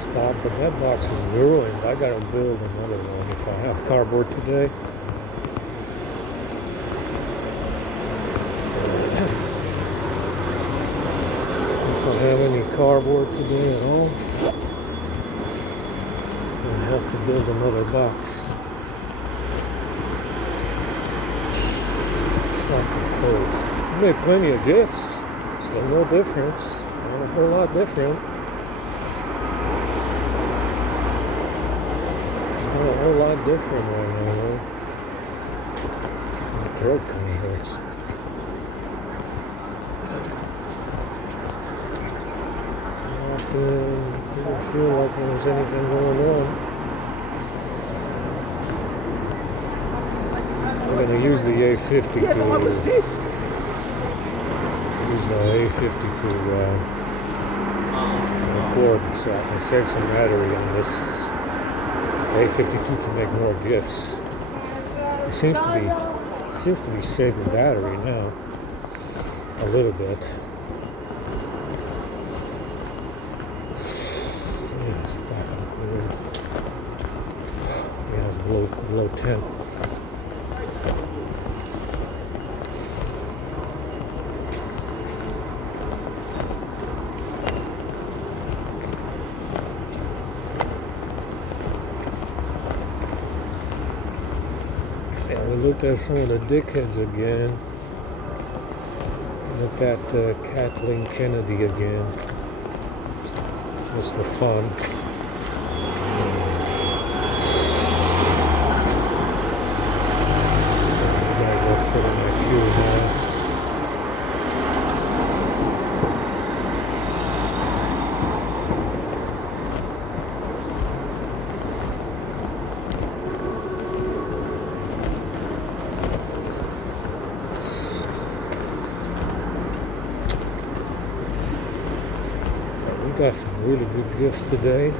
spot, but that box is ruined. I gotta build another one if I have cardboard today. If I have any cardboard today at all, I have to build another box. Fucking cold. I made plenty of gifts. So no difference. Not a whole lot different. Not a whole lot different right now. My throat kind of hurts. Doesn't feel like there's anything going on. I'm going to use the A50 to record, so I can save some battery on this A52 to make more GIFs. It seems to be saving battery now a little bit. Yeah, it's fucking cool. Yeah, it's below 10. We looked at some of the dickheads again. Looked at Kathleen Kennedy again. Just for fun. I'm gonna go sit in my queue now. Got some really good gifts today.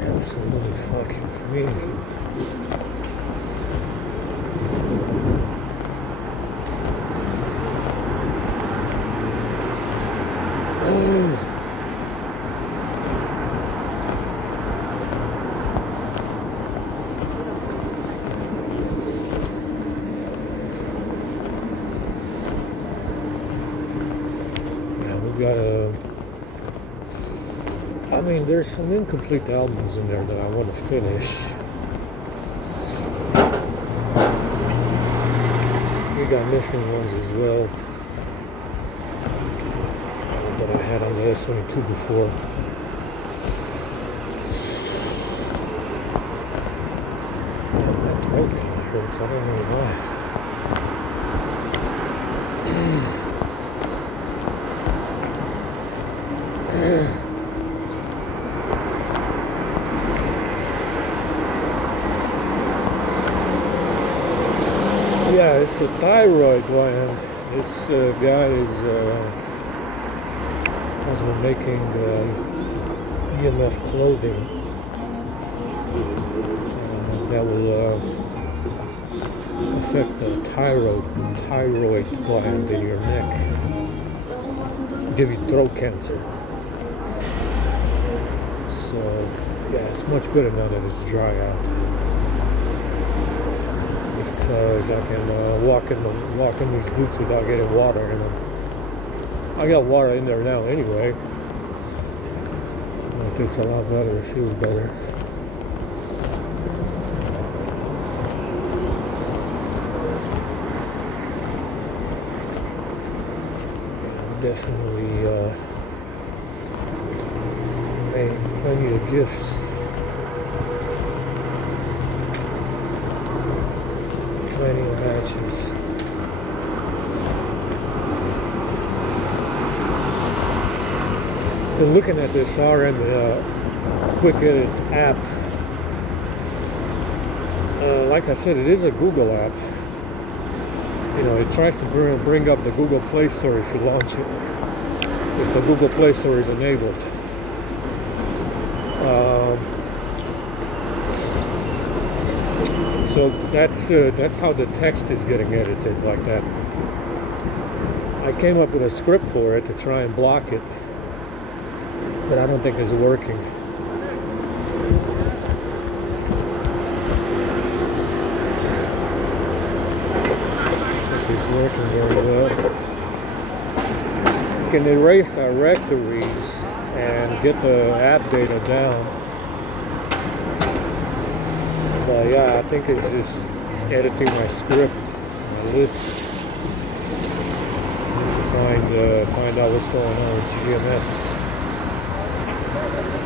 Absolutely fucking freezing. Yeah, we got a. I mean, there's some incomplete albums in there that I want to finish. We got missing ones as well that I had on the S22 before. My throat kind of hurts. I don't know why. Yeah, it's the thyroid gland. This guy has been making EMF clothing that will affect the thyroid gland in your neck, give you throat cancer. So yeah, it's much better now that it's dry out. Because I can walk in these boots without getting water in them. I got water in there now anyway. It tastes a lot better. It feels better. Definitely made plenty of gifts. many matches. Been looking at this RM quick edit app. Like I said, it is a Google app. You know, it tries to bring up the Google Play Store if you launch it, if the Google Play Store is enabled. So that's how the text is getting edited like that. I came up with a script for it to try and block it, but I don't think it's working. It's working very well. You can erase directories and get the app data down. But yeah, I think it's just editing my script, my list. Find out what's going on with GMS,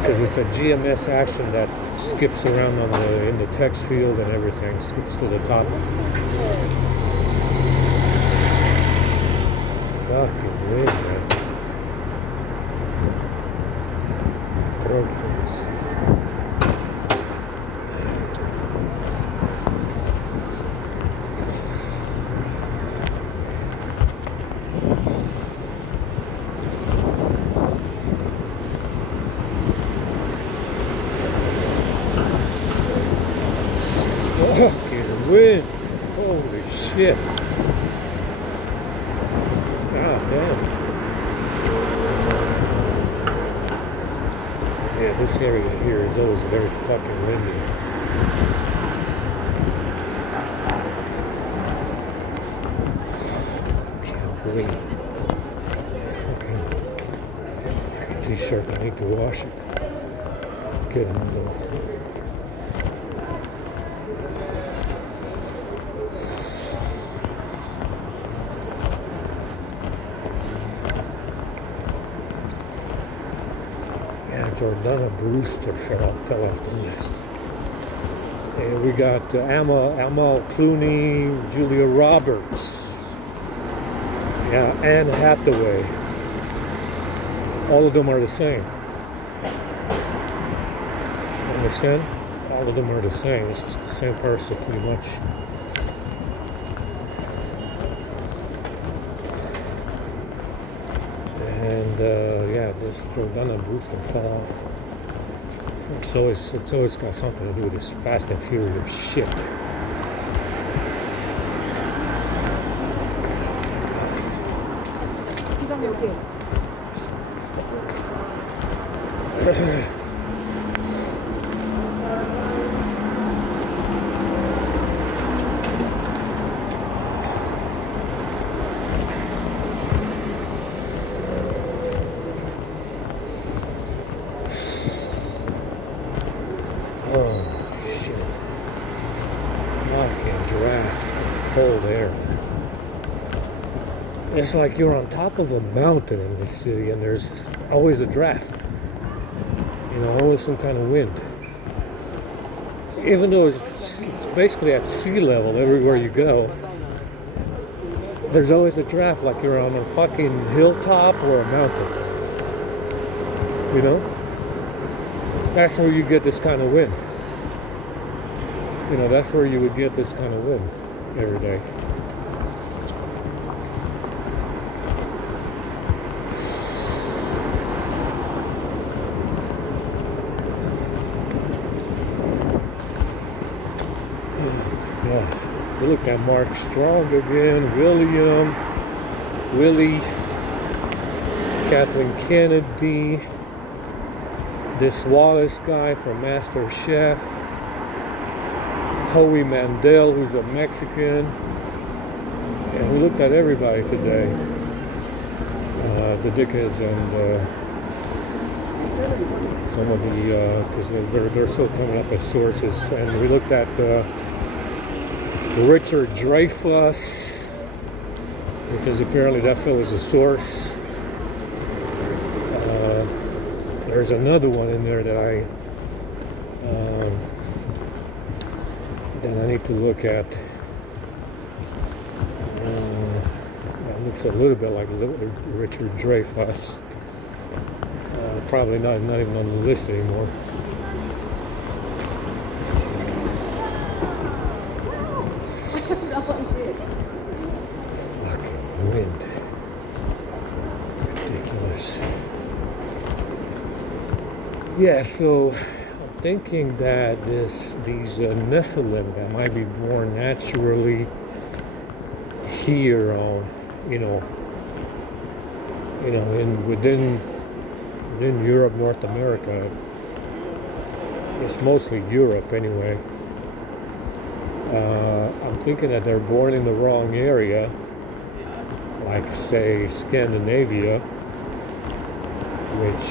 because it's a GMS action that skips around in the text field and everything, skips to the top. Fucking wind, man. Throat hurts. Fucking wind. Holy shit. God damn. Yeah, this area here is always very fucking windy. Can't wait. This fucking t-shirt, I need to wash it. Get it though. Jordana Brewster fell off the list. And we got Amal Clooney, Julia Roberts, yeah, Anne Hathaway. All of them are the same. Understand? All of them are the same. It's just the same person, pretty much. And yeah, this Jordana Brewster fell off. It's always got something to do with this Fast and Furious shit. Oh shit. Fucking draft. Cold air. It's like you're on top of a mountain in this city and there's always a draft. You know, always some kind of wind. Even though it's basically at sea level everywhere you go, there's always a draft like you're on a fucking hilltop or a mountain. You know? That's where you get this kind of wind. You know, that's where you would get this kind of wind every day. Yeah. We look at Mark Strong again, Willie, Kathleen Kennedy, this Wallace guy from Master Chef, Howie Mandel, who's a Mexican, and we looked at everybody today, the dickheads and some of the, because they're still coming up as sources, and we looked at Richard Dreyfuss, because apparently that fellow's a source. There's another one in there that I need to look at. Looks a little bit like Richard Dreyfuss. Probably not even on the list anymore. Fucking wind. Ridiculous. Yeah, so I'm thinking that these Nephilim that might be born naturally here on, within Europe, North America. It's mostly Europe anyway. I'm thinking that they're born in the wrong area, like say Scandinavia, which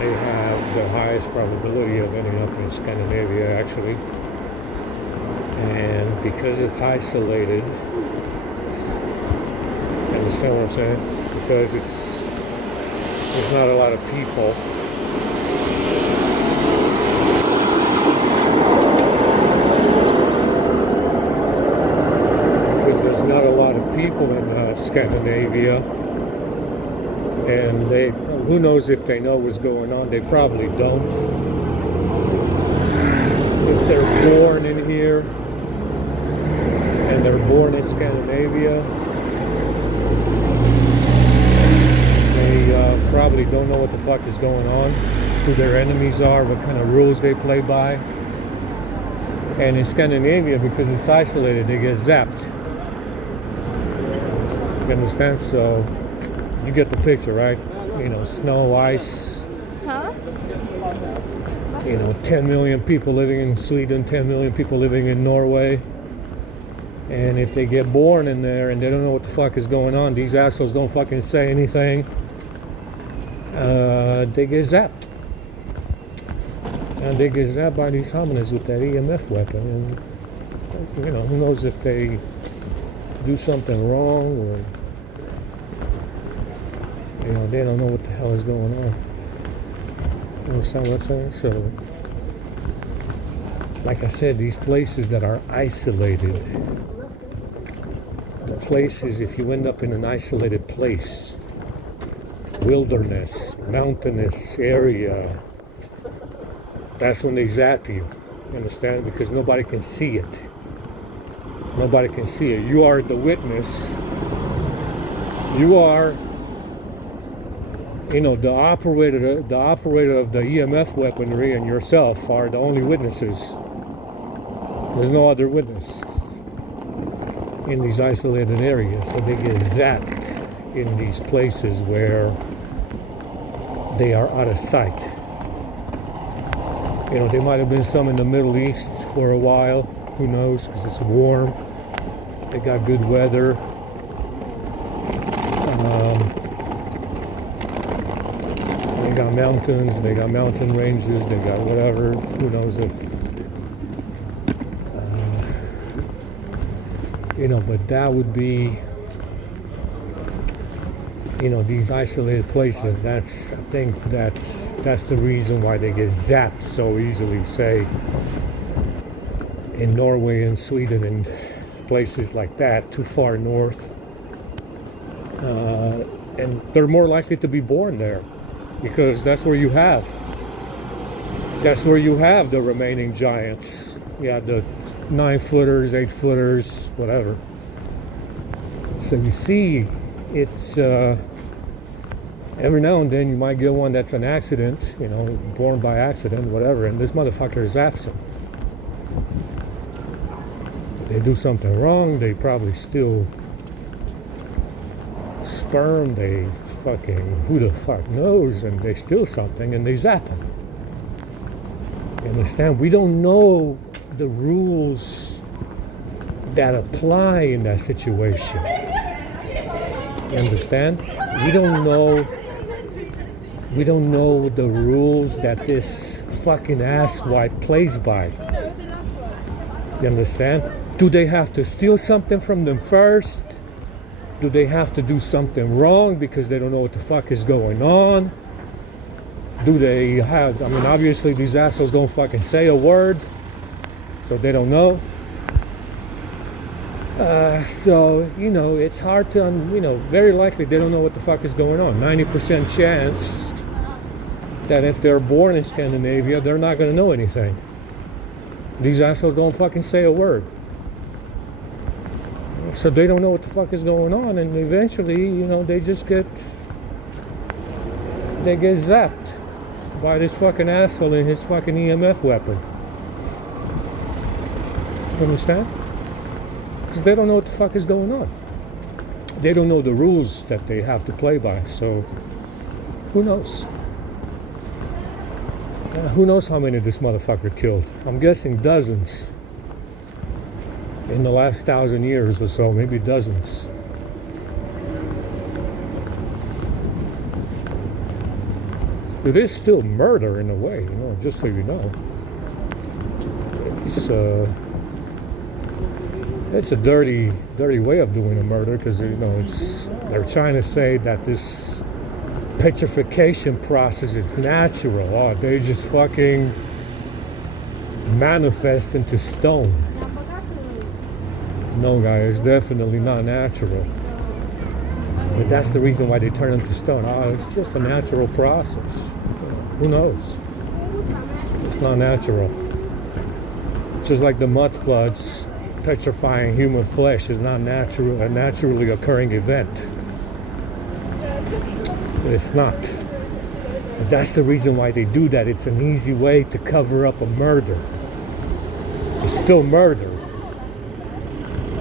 they have the highest probability of ending up in Scandinavia actually, and because it's isolated. Understand what I'm saying? Because there's not a lot of people. Because there's not a lot of people in Scandinavia, and who knows if they know what's going on? They probably don't. If they're born in here and they're born in Scandinavia, probably don't know what the fuck is going on, who their enemies are, what kind of rules they play by. And in Scandinavia, because it's isolated, they get zapped. You understand? So you get the picture, right? Snow, ice. Huh? 10 million people living in Sweden, 10 million people living in Norway. And if they get born in there and they don't know what the fuck is going on, these assholes don't fucking say anything. They get zapped. And they get zapped by these hominids with that EMF weapon. And, who knows if they do something wrong or, they don't know what the hell is going on. You understand what I'm saying? So, like I said, these places that are isolated, the places, if you end up in an isolated place, wilderness, mountainous area, that's when they zap you. You understand? Because nobody can see it. Nobody can see it. You are the witness. You are, the operator of the EMF weaponry, and yourself are the only witnesses. There's no other witness in these isolated areas. So they get zapped in these places where they are out of sight. There might have been some in the Middle East for a while. Who knows? Because it's warm. They got good weather. They got mountains. They got mountain ranges. They got whatever. Who knows if but that would be, these isolated places. I think that's the reason why they get zapped so easily, say, in Norway and Sweden and places like that, too far north. And they're more likely to be born there, because that's where you have the remaining giants. Yeah, the 9-footers, 8-footers, whatever. So you see, it's every now and then you might get one that's an accident, born by accident, whatever, and this motherfucker zaps them. They do something wrong, they probably steal sperm, they fucking, who the fuck knows, and they steal something and they zap them. You understand? We don't know the rules that apply in that situation. You understand? We don't know the rules that this fucking asswipe plays by. You understand? Do they have to steal something from them first? Do they have to do something wrong because they don't know what the fuck is going on? Do they have, obviously these assholes don't fucking say a word, so they don't know. So, you know, it's hard to, you know, very likely they don't know what the fuck is going on. 90% chance that if they're born in Scandinavia, they're not going to know anything. These assholes don't fucking say a word. So they don't know what the fuck is going on, and eventually, you know, they get zapped by this fucking asshole and his fucking EMF weapon. You understand? Because they don't know what the fuck is going on. They don't know the rules that they have to play by, so who knows? Who knows how many this motherfucker killed? I'm guessing dozens. In the last 1,000 years or so, maybe dozens. It is still murder in a way, you know, just so you know. It's a dirty way of doing a murder, because, you know, they're trying to say that this petrification process is natural. Oh, they just fucking manifest into stone. No, guys, it's definitely not natural. But that's the reason why they turn into stone. Oh, it's just a natural process. Who knows? It's not natural. Just like the mud floods petrifying human flesh is not natural, a naturally occurring event. It's not. But that's the reason why they do that. It's an easy way to cover up a murder. It's still murder.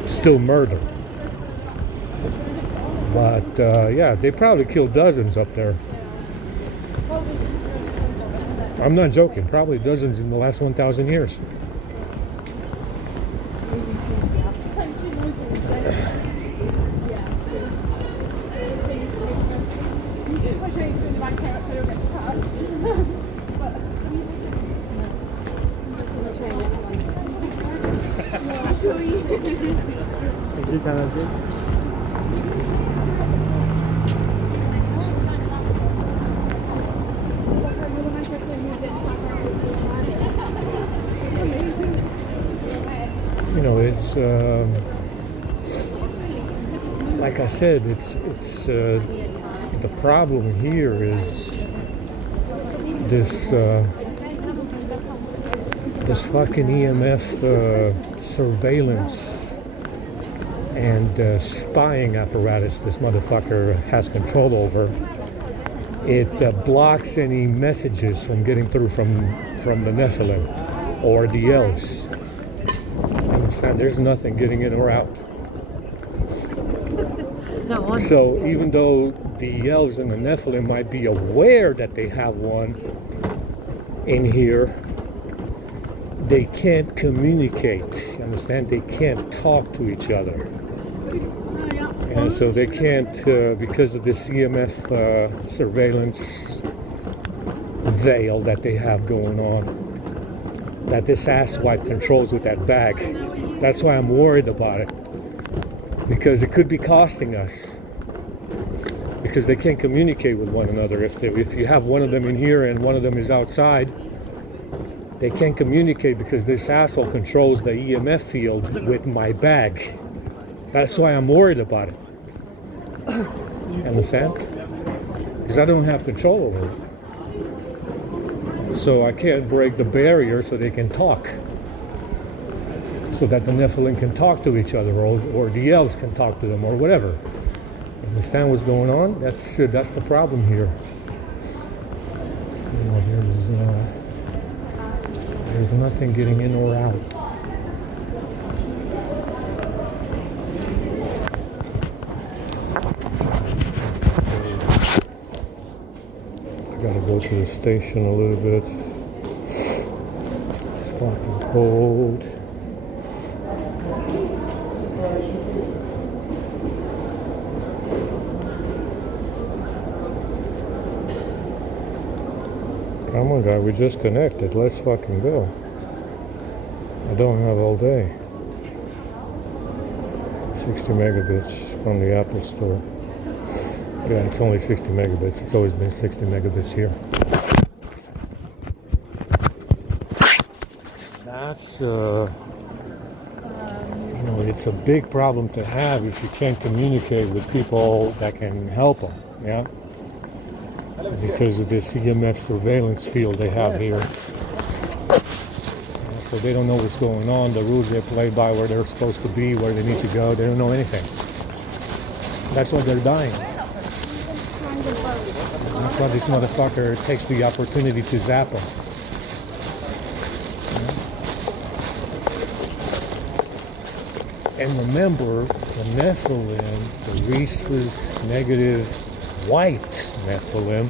Still murder. But yeah, they probably killed dozens up there. I'm not joking, probably dozens in the last 1,000 years. You know, it's like I said, it's the problem here is this fucking EMF surveillance and spying apparatus this motherfucker has control over. It blocks any messages from getting through from the Nephilim or the elves. Understand? There's nothing getting in or out. So even though the elves and the Nephilim might be aware that they have one in here, they can't communicate. You understand? They can't talk to each other. And so they can't, because of this EMF surveillance veil that they have going on, that this asswipe controls with that bag. That's why I'm worried about it. Because it could be costing us. Because they can't communicate with one another. If you have one of them in here and one of them is outside, they can't communicate because this asshole controls the EMF field with my bag. That's why I'm worried about it. Understand? Because I don't have control over it. So I can't break the barrier so they can talk. So that the Nephilim can talk to each other, or the elves can talk to them, or whatever. Understand what's going on? That's the problem here. You know, there's nothing getting in or out. I gotta go to the station a little bit. It's fucking cold. Come on, guy, we just connected. Let's fucking go. I don't have all day. 60 megabits from the Apple Store. Yeah, it's only 60 megabits. It's always been 60 megabits here. That's, you know, it's a big problem to have if you can't communicate with people that can help them, yeah? Because of this EMF surveillance field they have here. So they don't know what's going on, the rules they play by, where they're supposed to be, where they need to go. They don't know anything. That's why they're dying. That's why this motherfucker takes the opportunity to zap them. And remember, the Nephilim, the rhesus negative white Nephilim,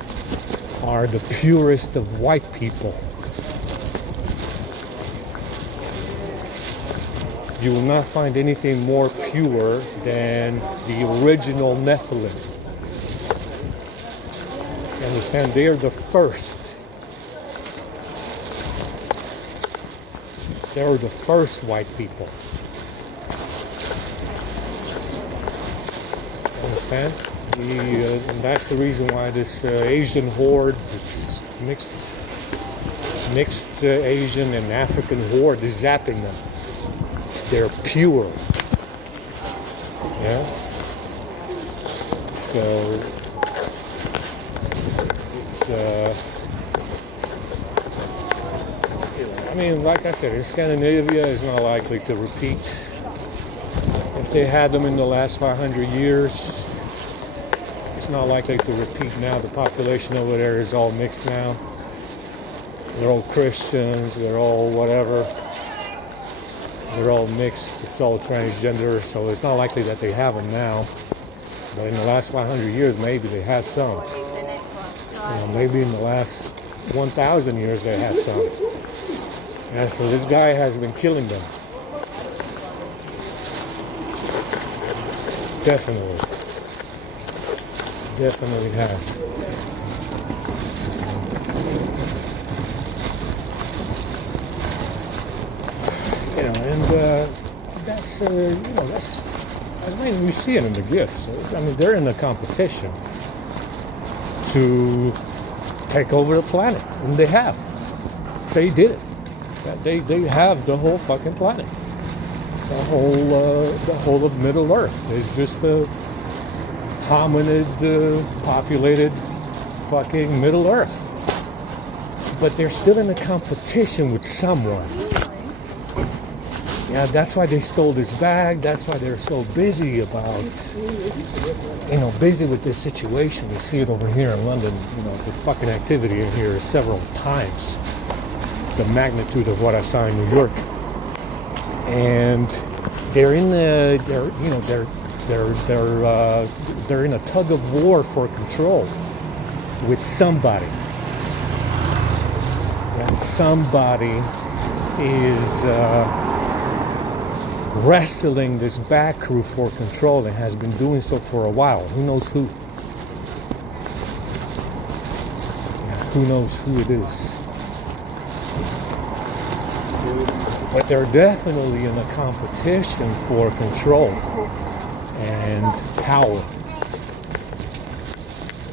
are the purest of white people. You will not find anything more pure than the original Nephilim. You understand? They are the first. They are the first white people. You understand? And that's the reason why this Asian horde, this mixed Asian and African horde is zapping them. They're pure. Yeah? So it's I mean, like I said, in Scandinavia is not likely to repeat. If they had them in the last 500 years, it's not likely to repeat now. The population over there is all mixed now. They're all Christians, they're all whatever. They're all mixed, it's all transgender, so it's not likely that they have them now. But in the last 500 years, maybe they had some. Maybe in the last 1,000 years, they had some. And so this guy has been killing them. Definitely. Definitely has. And that's, I mean, we see it in the gifts. I mean, they're in a competition to take over the planet, and they have. They did it. They have the whole fucking planet. The whole of Middle Earth is just a hominid populated fucking Middle Earth. But they're still in a competition with someone. Yeah, that's why they stole this bag. That's why they're so busy about, busy with this situation. We see it over here in London. The fucking activity in here is several times the magnitude of what I saw in New York. And they're in they're in a tug of war for control with somebody. And somebody is wrestling this back crew for control and has been doing so for a while. Who knows who? Yeah, who knows who it is? But they're definitely in a competition for control and power.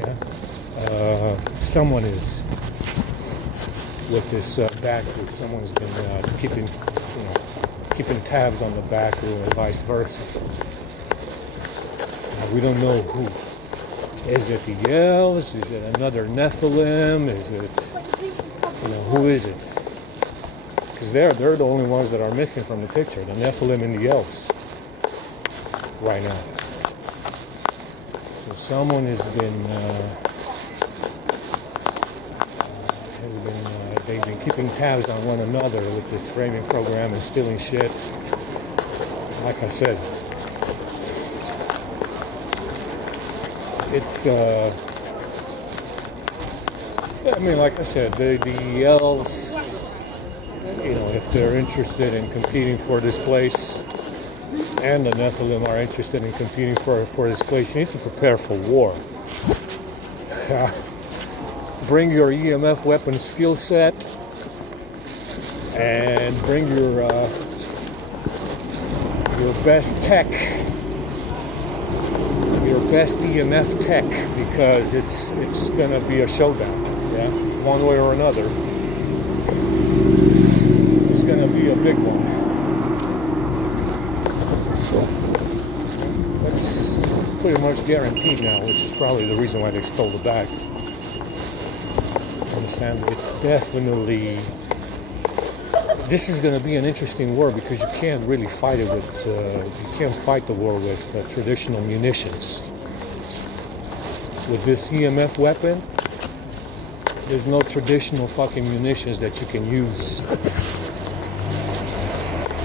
Yeah? Someone is with this back crew. Someone's been keeping tabs on the back row and vice versa. We don't know who. Is it the elves? Is it another Nephilim? Is it, who is it? Because they're the only ones that are missing from the picture, the Nephilim and the elves right now. So someone has been they've been keeping tabs on one another with this framing program and stealing shit. Like I said, it's like I said, the elves, if they're interested in competing for this place, and the Nephilim are interested in competing for this place, you need to prepare for war. Bring your EMF weapon skill set and bring your best tech, your best EMF tech, because it's gonna be a showdown. Yeah, one way or another, it's gonna be a big one. pretty much guaranteed now, which is probably the reason why they stole the bag. Understand? It's definitely. This is going to be an interesting war because you can't really fight it with. You can't fight the war with traditional munitions. With this EMF weapon, there's no traditional fucking munitions that you can use. You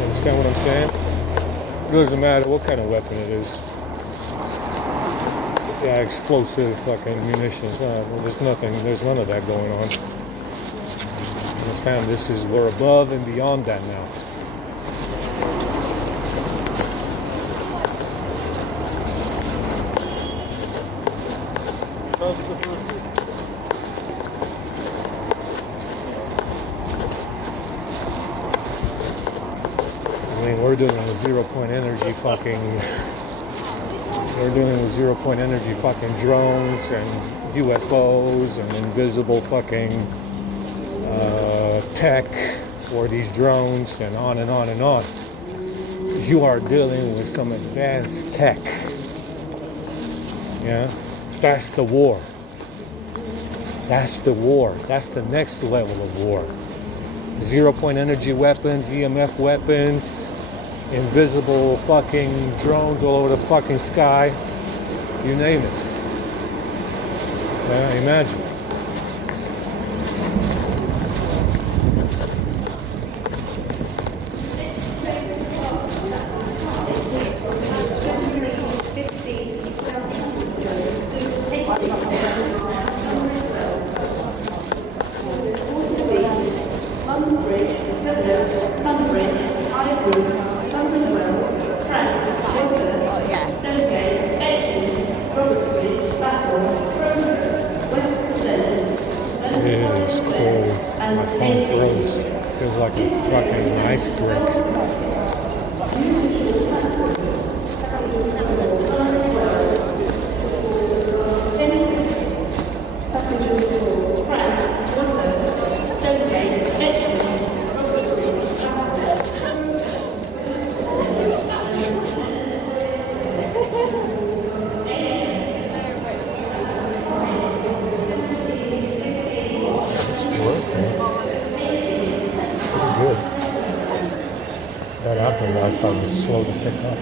understand what I'm saying? It doesn't matter what kind of weapon it is. Yeah, explosive fucking munitions. Well, there's none of that going on. Understand? We're above and beyond that now. I mean, we're dealing with zero-point energy fucking drones and UFOs and invisible fucking tech for these drones and on and on and on. You are dealing with some advanced tech. Yeah, that's the war. That's the war. That's the next level of war. Zero-point energy weapons, EMF weapons, invisible fucking drones all over the fucking sky. You name it. Yeah, imagine. It is cold. My phone froze. Feels like a fucking ice brick. That afterlife I was slow to pick up.